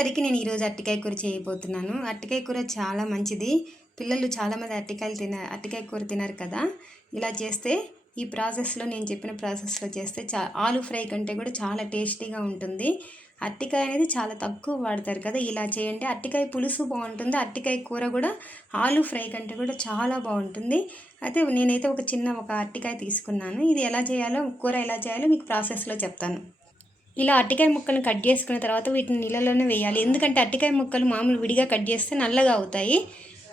అందరికీ నేను ఈరోజు అరటికాయ కూర చేయబోతున్నాను. అరటికాయ కూర చాలా మంచిది. పిల్లలు చాలామంది అరటికాయ కూర తినరు కదా. ఇలా చేస్తే ఈ ప్రాసెస్లో నేను చెప్పిన ప్రాసెస్లో చేస్తే ఆలు ఫ్రై కంటే కూడా చాలా టేస్టీగా ఉంటుంది. అరటికాయ అనేది చాలా తక్కువ వాడతారు కదా, ఇలా చేయండి. అరటికాయ పులుసు బాగుంటుంది, అరటికాయ కూర కూడా ఆలు ఫ్రై కంటే కూడా చాలా బాగుంటుంది. అయితే నేనైతే ఒక అరటికాయ తీసుకున్నాను. ఇది ఎలా చేయాలో, కూర ఎలా చేయాలో మీకు ప్రాసెస్లో చెప్తాను. ఇలా అరటికాయ ముక్కలను కట్ చేసుకున్న తర్వాత వీటిని నీళ్ళలోనే వేయాలి. ఎందుకంటే అరటికాయ ముక్కలు మామూలు విడిగా కట్ చేస్తే నల్లగా అవుతాయి.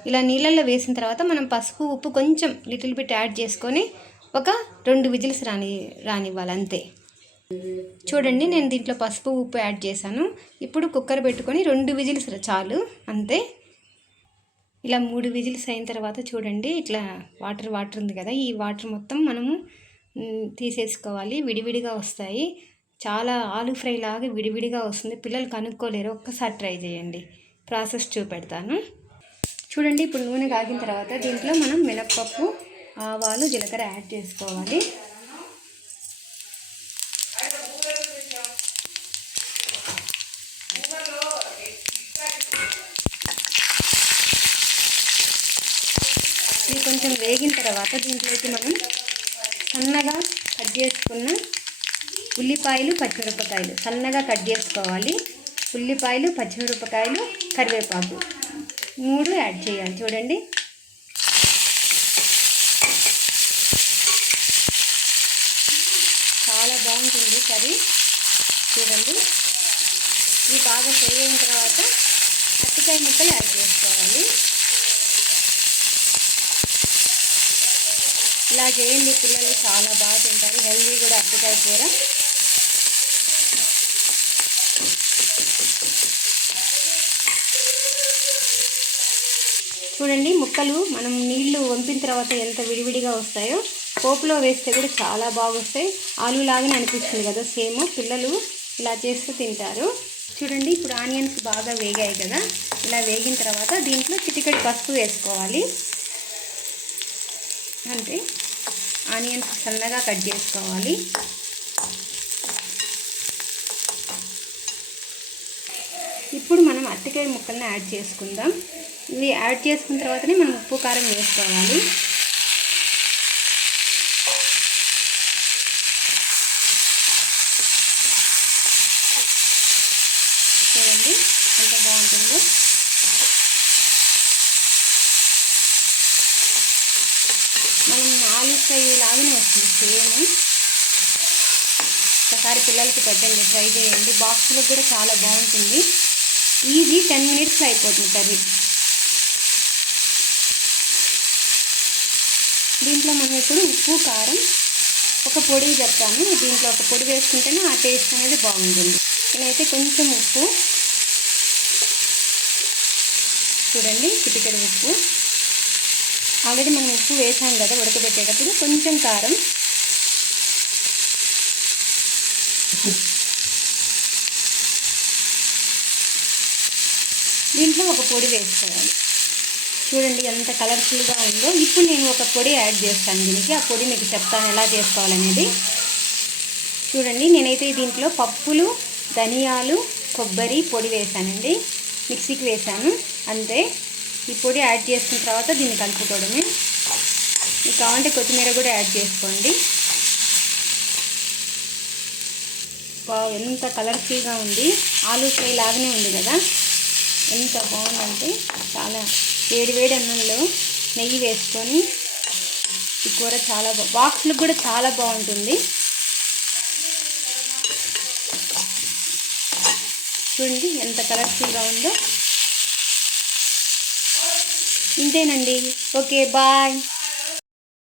ఇలా నీళ్ళల్లో వేసిన తర్వాత మనం పసుపు ఉప్పు కొంచెం లిటిల్ బిట్ యాడ్ చేసుకొని ఒక 2 విజిల్స్ రానివ్వాలి అంతే. చూడండి, నేను దీంట్లో పసుపు ఉప్పు యాడ్ చేశాను. ఇప్పుడు కుక్కర్ పెట్టుకొని 2 విజిల్స్ చాలు అంతే. ఇలా 3 విజిల్స్ అయిన తర్వాత చూడండి, ఇట్లా వాటర్ ఉంది కదా, ఈ వాటర్ మొత్తం మనము తీసేసుకోవాలి. విడివిడిగా వస్తాయి. చాలా ఆలు ఫ్రై లాగా విడివిడిగా వస్తుంది. పిల్లలు కనుక్కోలేరు. ఒక్కసారి ట్రై చేయండి. ప్రాసెస్ చూపెడతాను. చూడండి, ఇప్పుడు నూనె కాగిన తర్వాత దీంట్లో మనం మినప్పప్పు, ఆవాలు, జీలకర్ర యాడ్ చేసుకోవాలి. ఇది కొంచెం వేగిన తర్వాత దీంట్లోకి మనం సన్నగా కట్ చేసుకున్న ఉల్లిపాయలు, పచ్చిమిరపకాయలు సన్నగా కట్ చేసుకోవాలి. ఉల్లిపాయలు, పచ్చిమిరపకాయలు, కరివేపాకు 3 యాడ్ చేయాలి. చూడండి, చాలా బాగుంటుంది కర్రీ. చూడండి, ఇవి బాగా ఫ్రై అయిన తర్వాత అరటికాయ ముక్కలు యాడ్ చేసుకోవాలి. ఇలా చేయండి, పిల్లలు చాలా బాగా తింటారు. హెల్దీ కూడా అరటికాయ కూర. చూడండి, ముక్కలు మనం నీళ్లు వంపిన తర్వాత ఎంత విడివిడిగా వస్తాయో, పోపులో వేస్తే కూడా చాలా బాగా వస్తాయి. ఆలు లాగానే అనిపిస్తుంది కదా సేమ్. పిల్లలు ఇలా చేస్తూ తింటారు. చూడండి, ఇప్పుడు ఆనియన్స్ బాగా వేగాయి కదా. ఇలా వేగిన తర్వాత దీంట్లో చిటికెడు పసుపు వేసుకోవాలి. అంటే ఆనియన్స్ సన్నగా కట్ చేసుకోవాలి. ఇప్పుడు మనం అరటికాయ ముక్కల్ని యాడ్ చేసుకుందాం. ఇవి యాడ్ చేసుకున్న తర్వాతనే మనం ఉప్పు కారం వేసుకోవాలి. చూడండి ఎంత బాగుంటుందో. మనం ఆలు ఫ్రై లాగానే వస్తుంది సేమ్. ఒకసారి పిల్లలకి పెట్టండి, ట్రై చేయండి. బాక్స్లో కూడా చాలా బాగుంటుంది. ఈజీ, 10 మినిట్స్లో అయిపోతుంది కర్రీ. దీంట్లో మనం ఇప్పుడు ఉప్పు, కారం, ఒక పొడి చెప్తాను. దీంట్లో ఒక పొడి వేసుకుంటేనే ఆ టేస్ట్ అనేది బాగుంటుంది. నేనైతే కొంచెం ఉప్పు, చూడండి చిటికెడు ఉప్పు. ఆల్రెడీ మనం ఉప్పు వేసాం కదా ఉడకబెట్టేటప్పుడు. కొంచెం కారం, దీంట్లో ఒక పొడి వేసుకోవాలి. చూడండి ఎంత కలర్ఫుల్గా ఉందో. ఇప్పుడు నేను ఒక పొడి యాడ్ చేస్తాను దీనికి. ఆ పొడి మీకు చెప్తాను ఎలా చేసుకోవాలనేది. చూడండి, నేనైతే దీంట్లో పప్పులు, ధనియాలు, కొబ్బరి పొడి వేసానండి. మిక్సీకి వేసాను అంతే. ఈ పొడి యాడ్ చేసుకున్న తర్వాత దీన్ని కలుపుకోవడమే. మీకు కావాలంటే కొత్తిమీర కూడా యాడ్ చేసుకోండి. ఎంత కలర్ఫుల్గా ఉంది. ఆలు ఫ్రై లాగానే ఉంది కదా. ఎంత బాగుందంటే చాలా వేడి అన్నంలో నెయ్యి వేసుకొని ఈ కూర చాలా బాక్స్లకు కూడా చాలా బాగుంటుంది. చూడండి ఎంత కలర్ఫుల్గా ఉందో. ఇంతేనండి. Okay, bye.